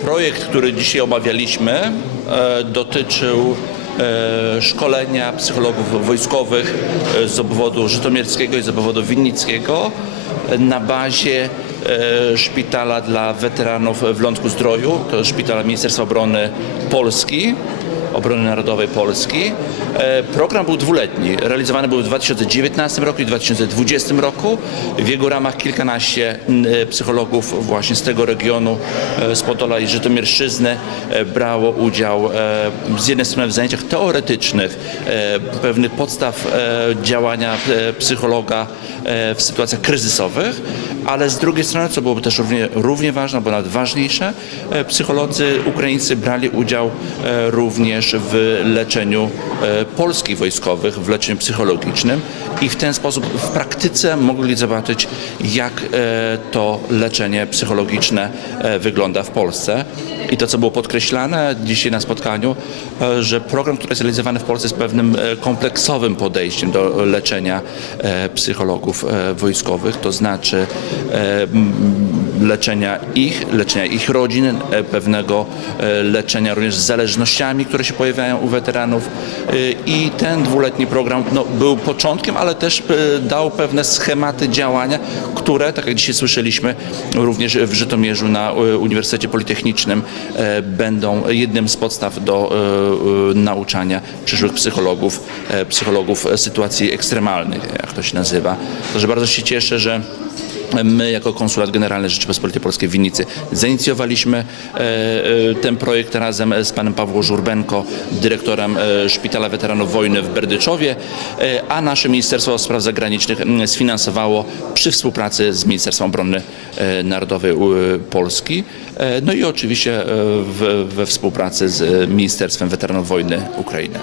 Projekt, który dzisiaj omawialiśmy, e, dotyczył e, szkolenia psychologów wojskowych e, z obwodu żytomierskiego i z obwodu winnickiego na bazie szpitala dla weteranów w Lądku Zdroju, to jest szpital Ministerstwa Obrony Polski. Obrony Narodowej Polski. E, Program był dwuletni. Realizowany był w 2019 roku i 2020 roku. W jego ramach kilkanaście e, psychologów właśnie z tego regionu, e, z Podola i Żytomierszczyzny e, brało udział z jednej strony w zajęciach teoretycznych, pewnych podstaw działania psychologa w sytuacjach kryzysowych, ale z drugiej strony, co byłoby też równie, równie ważne, bo nawet ważniejsze, e, psycholodzy ukraińscy brali udział e, również w leczeniu e, polskich wojskowych, w leczeniu psychologicznym i w ten sposób w praktyce mogli zobaczyć, jak to leczenie psychologiczne wygląda w Polsce. I to, co było podkreślane dzisiaj na spotkaniu, że program, który jest realizowany w Polsce jest pewnym kompleksowym podejściem do leczenia psychologów wojskowych, to znaczy leczenia ich, leczenia ich rodzin, e, pewnego e, leczenia również z zależnościami, które się pojawiają u weteranów. E, I ten dwuletni program no, był początkiem, ale też e, dał pewne schematy działania, które, tak jak dzisiaj słyszeliśmy, również w Żytomierzu na e, Uniwersytecie Politechnicznym e, będą jednym z podstaw do e, e, nauczania przyszłych psychologów, e, psychologów sytuacji ekstremalnych, jak to się nazywa. Także bardzo się cieszę, że My jako Konsulat Generalny Rzeczypospolitej Polskiej w Winnicy zainicjowaliśmy e, e, ten projekt razem z panem Pawło Żurbenko, dyrektorem e, Szpitala Weteranów Wojny w Berdyczowie, a nasze Ministerstwo Spraw Zagranicznych sfinansowało przy współpracy z Ministerstwem Obrony Narodowej Polski, no i oczywiście we współpracy z Ministerstwem Weteranów Wojny Ukrainy.